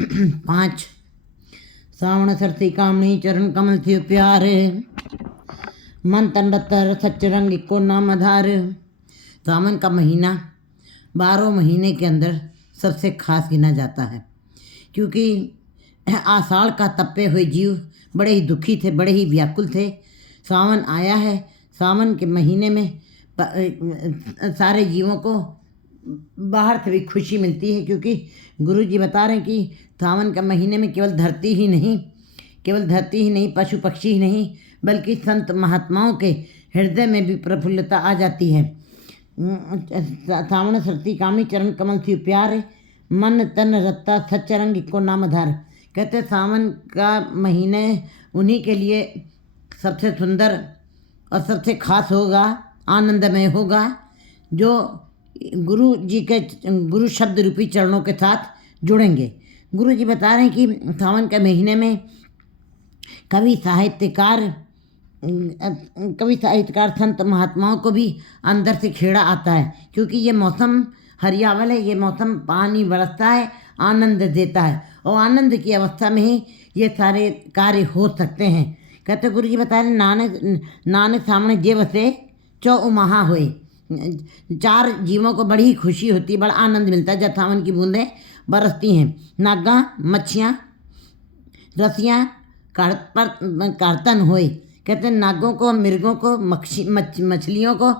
पाँच। सावण सरसी कामणी चरण कमल थी प्यार, मन तन रतर सच रंग को नाम आधार। सावन का महीना 12 महीने के अंदर सबसे खास गिना जाता है, क्योंकि आषाढ़ का तपे हुए जीव बड़े ही दुखी थे, बड़े ही व्याकुल थे। सावन आया है। सावन के महीने में सारे जीवों को बाहर से भी खुशी मिलती है, क्योंकि गुरु जी बता रहे हैं कि सावन के महीने में केवल धरती ही नहीं, पशु पक्षी ही नहीं, बल्कि संत महात्माओं के हृदय में भी प्रफुल्लता आ जाती है। सावण सरती कामी चरण कमल थी प्यार, मन तन रत्ता सच रंग को नाम आधार। कहते सावन का महीने उन्हीं के लिए सबसे सुंदर और सबसे खास होगा, आनंदमय होगा, जो गुरु जी के गुरु शब्द रूपी चरणों के साथ जुड़ेंगे। गुरु जी बता रहे हैं कि सावन के महीने में कवि साहित्यकार संत महात्माओं को भी अंदर से खेड़ा आता है, क्योंकि ये मौसम हरियावल है, ये मौसम पानी बरसता है, आनंद देता है, और आनंद की अवस्था में ही ये सारे कार्य हो सकते हैं। कहते गुरु जी बता रहे नानक सामने जे बसे चौ महा होए। 4 जीवों को बड़ी खुशी होती है, बड़ा आनंद मिलता है जब सावन की बूंदें बरसती हैं। नागा, मच्छियाँ, रसियाँ, कारतन होए। कहते हैं नागों को, मृगों को, मछलियों को,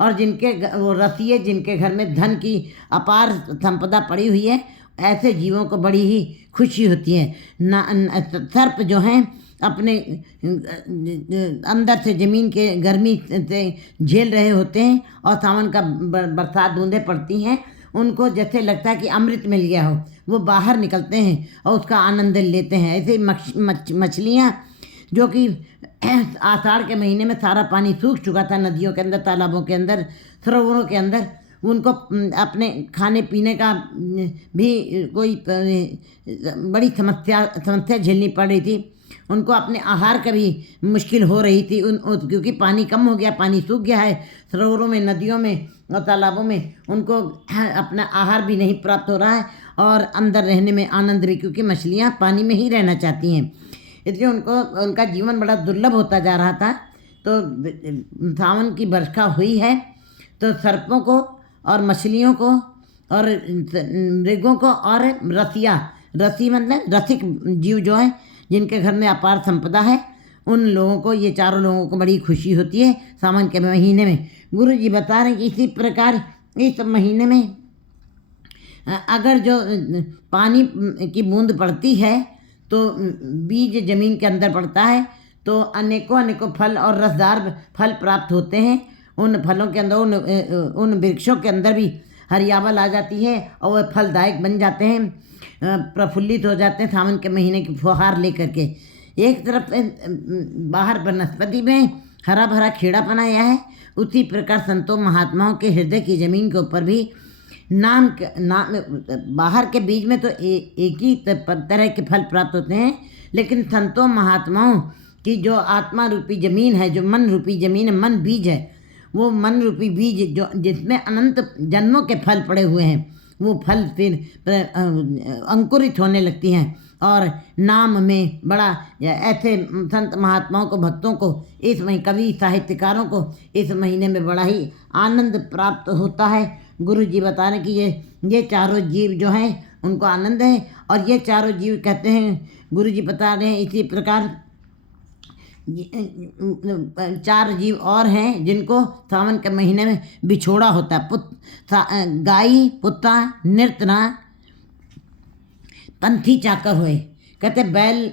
और जिनके वो रसिए जिनके घर में धन की अपार संपदा पड़ी हुई है, ऐसे जीवों को बड़ी ही खुशी होती है। सर्प जो हैं अपने अंदर से ज़मीन के गर्मी से झेल रहे होते हैं, और सावन का बरसात बूंदें पड़ती हैं, उनको जैसे लगता है कि अमृत मिल गया हो, वो बाहर निकलते हैं और उसका आनंद लेते हैं। ऐसे मछलियाँ जो कि आषाढ़ के महीने में सारा पानी सूख चुका था, नदियों के अंदर, तालाबों के अंदर, सरोवरों के अंदर, उनको अपने खाने पीने का भी कोई बड़ी समस्या झेलनी पड़ रही थी। उनको अपने आहार का भी मुश्किल हो रही थी, क्योंकि पानी कम हो गया, पानी सूख गया है सरोवरों में, नदियों में और तालाबों में। उनको अपना आहार भी नहीं प्राप्त हो रहा है, और अंदर रहने में आनंद भी, क्योंकि मछलियाँ पानी में ही रहना चाहती हैं, इसलिए उनका जीवन बड़ा दुर्लभ होता जा रहा था। तो सावन की वर्षा हुई है, तो सर्पों को और मछलियों को और मृगों को और रसी मतलब रसिक जीव जो है, जिनके घर में अपार संपदा है, उन लोगों को, ये 4 लोगों को बड़ी खुशी होती है सावन के महीने में। गुरु जी बता रहे हैं कि इसी प्रकार इस महीने में अगर जो पानी की बूंद पड़ती है, तो बीज जमीन के अंदर पड़ता है, तो अनेकों फल और रसदार फल प्राप्त होते हैं। उन फलों के अंदर, उन वृक्षों के अंदर भी हरियावल आ जाती है, और वह फलदायक बन जाते हैं, प्रफुल्लित हो जाते हैं सावन के महीने की फुहार लेकर के। एक तरफ से बाहर वनस्पति में हरा भरा खेड़ापन आया है, उसी प्रकार संतों महात्माओं के हृदय की जमीन के ऊपर भी नाम बाहर के बीज में तो एक ही तरह के फल प्राप्त होते हैं, लेकिन संतों महात्माओं की जो आत्मा रूपी जमीन है, जो मन रूपी जमीन है, मन बीज है, वो मन रूपी बीज जो जिसमें अनंत जन्मों के फल पड़े हुए हैं, वो फल फिर अंकुरित होने लगती हैं, और नाम में बड़ा ऐसे संत महात्माओं को, भक्तों को, इस महीने कवि साहित्यकारों को इस महीने में बड़ा ही आनंद प्राप्त होता है। गुरु जी बता रहे कि ये 4 जीव जो हैं उनको आनंद है, और ये 4 जीव कहते हैं, गुरु जी बता रहे हैं इसी प्रकार 4 जीव और हैं जिनको सावन के महीने में बिछोड़ा होता है। गाई पुत्ता नृतना पंथी चाकर हुए। कहते बैल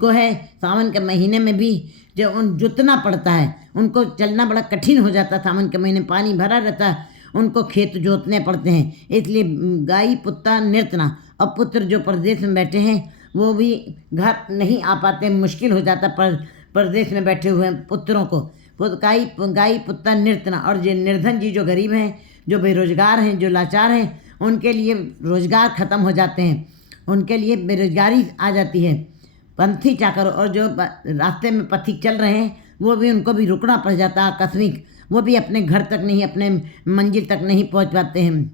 को है सावन के महीने में भी जो जुतना पड़ता है, उनको चलना बड़ा कठिन हो जाता है। सावन के महीने पानी भरा रहता है, उनको खेत जोतने पड़ते हैं, इसलिए गाई पुत्ता नृतना। और पुत्र जो प्रदेश में बैठे हैं वो भी घर नहीं आ पाते, मुश्किल हो जाता प्रदेश में बैठे हुए पुत्रों को। गाई पुत्ता नृतना। और जो निर्धन जी, जो गरीब हैं, जो बेरोजगार हैं, जो लाचार हैं, उनके लिए रोजगार खत्म हो जाते हैं, उनके लिए बेरोजगारी आ जाती है। पंथी चाकर, और जो रास्ते में पथिक चल रहे हैं, वो भी, उनको भी रुकना पड़ जाता है आकस्मिक, वो भी अपने घर तक नहीं, अपने मंजिल तक नहीं पहुंच पाते हैं।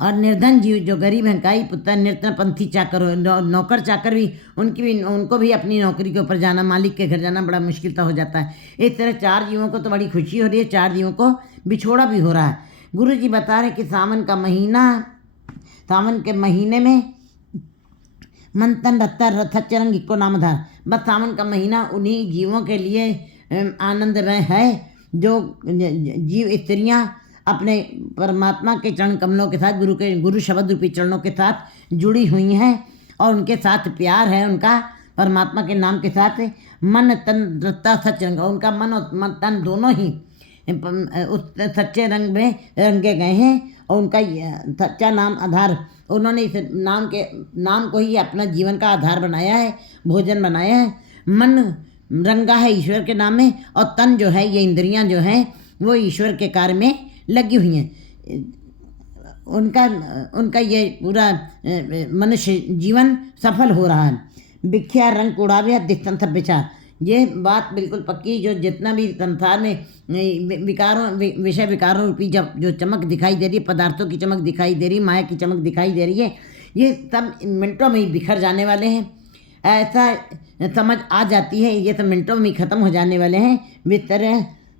और निर्धन जीव जो गरीब हैं, काई पुत्र निर्धन पंथी चाकर नौकर चाकर भी उनको भी अपनी नौकरी के ऊपर जाना, मालिक के घर जाना बड़ा मुश्किल तो हो जाता है। इस तरह 4 जीवों को तो बड़ी खुशी हो रही है, 4 जीवों को बिछोड़ा भी हो रहा है। गुरु जी बता रहे कि सावन के महीने में मन तन रत्ता चरंग इको नामधार। बस सावन का महीना उन्हीं जीवों के लिए आनंदमय है जो जीव स्त्रियाँ अपने परमात्मा के चरण कमलों के साथ, गुरु शब्द रूपी चरणों के साथ जुड़ी हुई हैं और उनके साथ प्यार है उनका परमात्मा के नाम के साथ। मन तन रत्ता सच्चरंग, उनका मन और तन दोनों ही उस सच्चे रंग में रंगे गए हैं और उनका सच्चा नाम आधार, उन्होंने इस नाम को ही अपना जीवन का आधार बनाया है, भोजन बनाया है। मन रंगा है ईश्वर के नाम में और तन जो है, ये इंद्रियां जो हैं वो ईश्वर के कार्य में लगी हुई हैं। उनका ये पूरा मनुष्य जीवन सफल हो रहा है। भिख्या रंग उड़ावे दिखतन सब विचार, ये बात बिल्कुल पक्की। जो जितना भी संसार में विषय विकारों रूपी जो चमक दिखाई दे रही है, पदार्थों की चमक दिखाई दे रही है, माया की चमक दिखाई दे रही है, ये सब मिनटों में ही बिखर जाने वाले हैं। ऐसा समझ आ जाती है, ये सब मिनटों में ही खत्म हो जाने वाले हैं।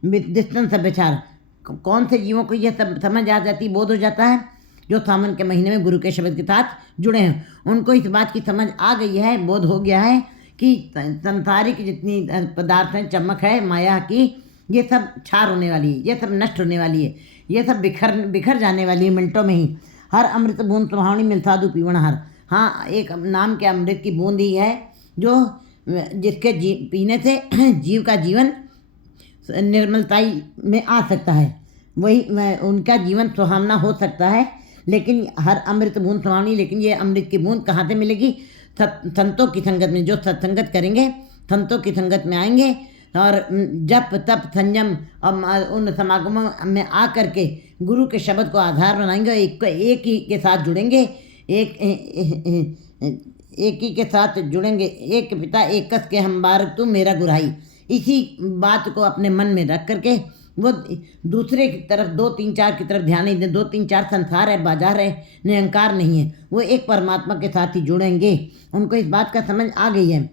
दिखतन सब विचार, कौन से जीवों को यह सब समझ आ जाती, बोध हो जाता है? जो सावन के महीने में गुरु के शब्द के साथ जुड़े हैं, उनको इस बात की समझ आ गई है, बोध हो गया है कि संसारिक जितनी पदार्थ हैं, चमक है माया की, ये सब छार होने वाली है, ये सब नष्ट होने वाली है, ये सब बिखर जाने वाली है मिनटों में ही। हर अमृत बूंद सुहावनी मिल साधु पीवण हर। हाँ, एक नाम के अमृत की बूंद ही है जो जिसके पीने से जीव का जीवन निर्मलताई में आ सकता है, वही उनका जीवन सुहावना हो सकता है। लेकिन हर अमृत बूंद सुहावनी, लेकिन ये अमृत की बूंद कहाँ से मिलेगी? संतों की संगत में। जो सत्संगत करेंगे, संतों की संगत में आएंगे और जप तप संयम और उन समागमों में आ करके गुरु के शब्द को आधार बनाएंगे, एक ही के साथ जुड़ेंगे, एक ही के साथ जुड़ेंगे। एक पिता एक कस के हम बार तू मेरा गुराई, इसी बात को अपने मन में रख करके वो दूसरे की तरफ 2 3 4 की तरफ ध्यान नहीं दें। 2 3 4 संसार है, बाजार है, निरंकार नहीं है, वो एक परमात्मा के साथ ही जुड़ेंगे। उनको इस बात का समझ आ गई है।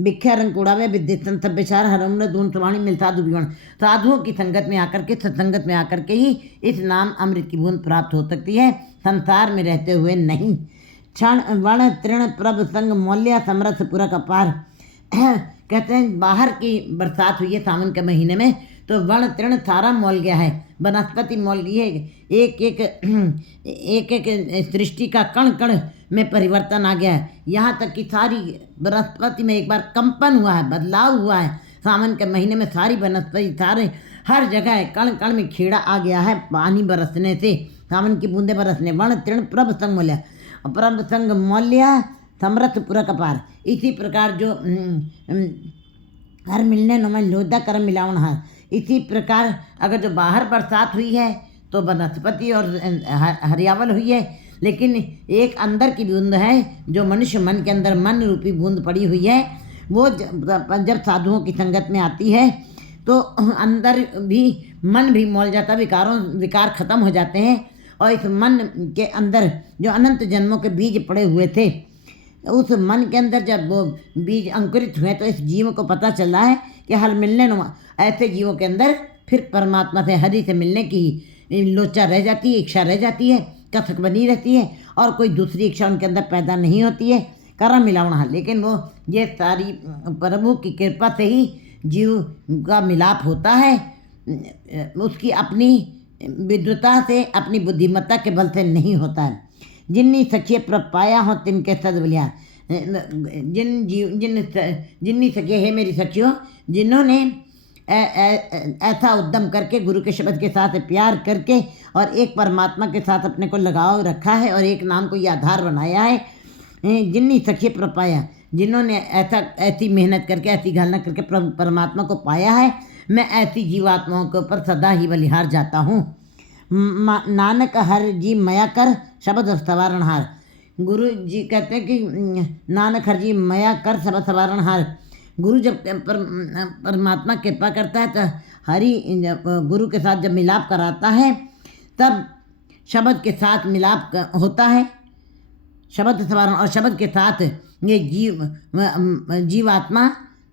भिख्या रंग उड़ावे विद्युत सब विचार हर अमृत दून सुवाणी मिल साधु विवण। साधुओं की संगत में आकर के, सत्संगत में आकर के ही इस नाम अमृत की बूंद प्राप्त हो सकती है, संसार में रहते हुए नहीं। क्षण वर्ण तृण प्रभ संग मौल्य समरथ पुरक अपार। कहते हैं बाहर की बरसात हुई है सावन के महीने में, तो वर्ण तृण सारा मौल गया है, वनस्पति मौल गई है, एक एक सृष्टि का कण कण में परिवर्तन आ गया है। यहाँ तक कि सारी वनस्पति में एक बार कंपन हुआ है, बदलाव हुआ है। सावन के महीने में सारी वनस्पति, सारे हर जगह कण कण में खेड़ा आ गया है पानी बरसने से, सावन की बूंदे बरसने। वर्ण तृण प्रभ संग मौल्य, प्रभ संग मौल्य समरथ पुरक अपार। इसी प्रकार जो हर मिलने नुमा लोधा कर्म मिलावन हर, इसी प्रकार अगर जो बाहर बरसात हुई है तो वनस्पति और हरियावल हुई है, लेकिन एक अंदर की बूंद है जो मनुष्य मन के अंदर मन रूपी बूंद पड़ी हुई है, वो जब साधुओं की संगत में आती है तो अंदर भी मन भी मौल जाता है, विकार खत्म हो जाते हैं। और इस मन के अंदर जो अनंत जन्मों के बीज पड़े हुए थे, उस मन के अंदर जब वो बीज अंकुरित हुए तो इस जीव को पता चला है कि हर मिलने नुमा, ऐसे जीवों के अंदर फिर परमात्मा से, हरि से मिलने की लोचा रह जाती है, इच्छा रह जाती है, कसक बनी रहती है और कोई दूसरी इच्छा उनके अंदर पैदा नहीं होती है, कर्म मिलावना। लेकिन वो ये सारी प्रभु की कृपा से ही जीव का मिलाप होता है, उसकी अपनी विद्वता से, अपनी बुद्धिमत्ता के बल से नहीं होता है। जिन्नी सखिए प्रपाया हो तिनके सदबलिया, जिन्नी सखिए है मेरी सखियों, जिन्होंने ऐसा उद्यम करके गुरु के शब्द के साथ प्यार करके और एक परमात्मा के साथ अपने को लगाव रखा है और एक नाम को ये आधार बनाया है। जिन्नी सखिए प्रपाया, जिन्होंने ऐसी मेहनत करके, ऐसी घालना करके परमात्मा को पाया है, मैं ऐसी जीवात्माओं के ऊपर सदा ही बलिहार जाता हूँ। नानक हर जी मया कर शब्द सवारण हार। गुरु जी कहते हैं कि नानक हर जी मया कर शब्द सवारण हार। गुरु जब परमात्मा कृपा करता है तो हरि गुरु के साथ जब मिलाप कराता है, तब शब्द के साथ मिलाप होता है, शब्द संवरण, और शब्द के साथ ये जीवात्मा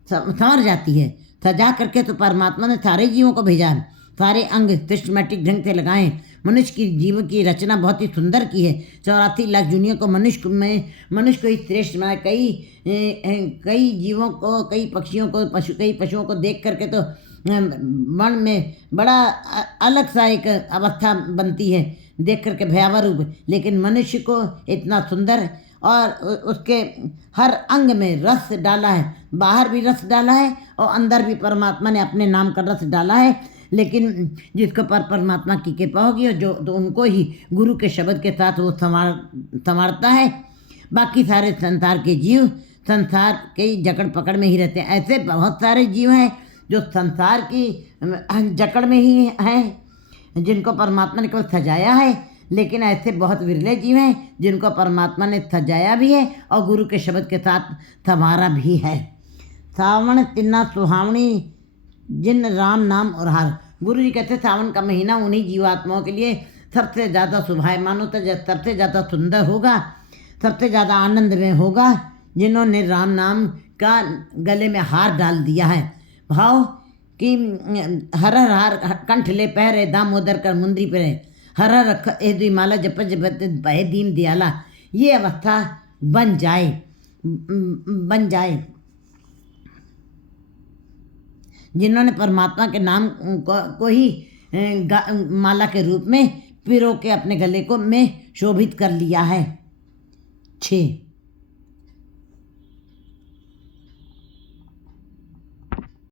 संवर जाती है। सजा करके तो परमात्मा ने सारे जीवों को भेजा है, सारे अंग सिस्टमेटिक ढंग से लगाएं। मनुष्य की जीव की रचना बहुत ही सुंदर की है। 84 लाख दुनिया को मनुष्य को ही श्रेष्ठ बनाया। कई जीवों को, कई पक्षियों को, कई पशुओं को देख करके तो मन में बड़ा अलग सा एक अवस्था बनती है, देख करके भयावह रूप। लेकिन मनुष्य को इतना सुंदर, और उसके हर अंग में रस डाला है, बाहर भी रस डाला है और अंदर भी परमात्मा ने अपने नाम का रस डाला है। लेकिन जिसको परमात्मा की कृपा होगी और जो तो उनको ही गुरु के शब्द के साथ वो संवारता है। बाकी सारे संसार के जीव संसार के जकड़ पकड़ में ही रहते हैं। ऐसे बहुत सारे जीव हैं जो संसार की जकड़ में ही हैं, जिनको परमात्मा ने केवल सजाया है। लेकिन ऐसे बहुत विरले जीव हैं जिनको परमात्मा ने सजाया भी है और गुरु के शब्द के साथ संवारा भी है। सावन तिन्ना सुहावनी जिन राम नाम और हार। गुरु जी कहते सावन का महीना उन्हीं जीवात्माओं के लिए सबसे ज़्यादा शुभायमान होता है, सबसे ज़्यादा सुंदर होगा, सबसे ज़्यादा आनंद में होगा, जिन्होंने राम नाम का गले में हार डाल दिया है। भाव कि हर हर हार कंठ ले पहरे दामोदर कर मुंद्री पे हर हर रख ए दुई माला जप जपत भय दीन दयाला। ये अवस्था बन जाए जिन्होंने परमात्मा के नाम को ही माला के रूप में पिरो के अपने गले को में शोभित कर लिया है। 6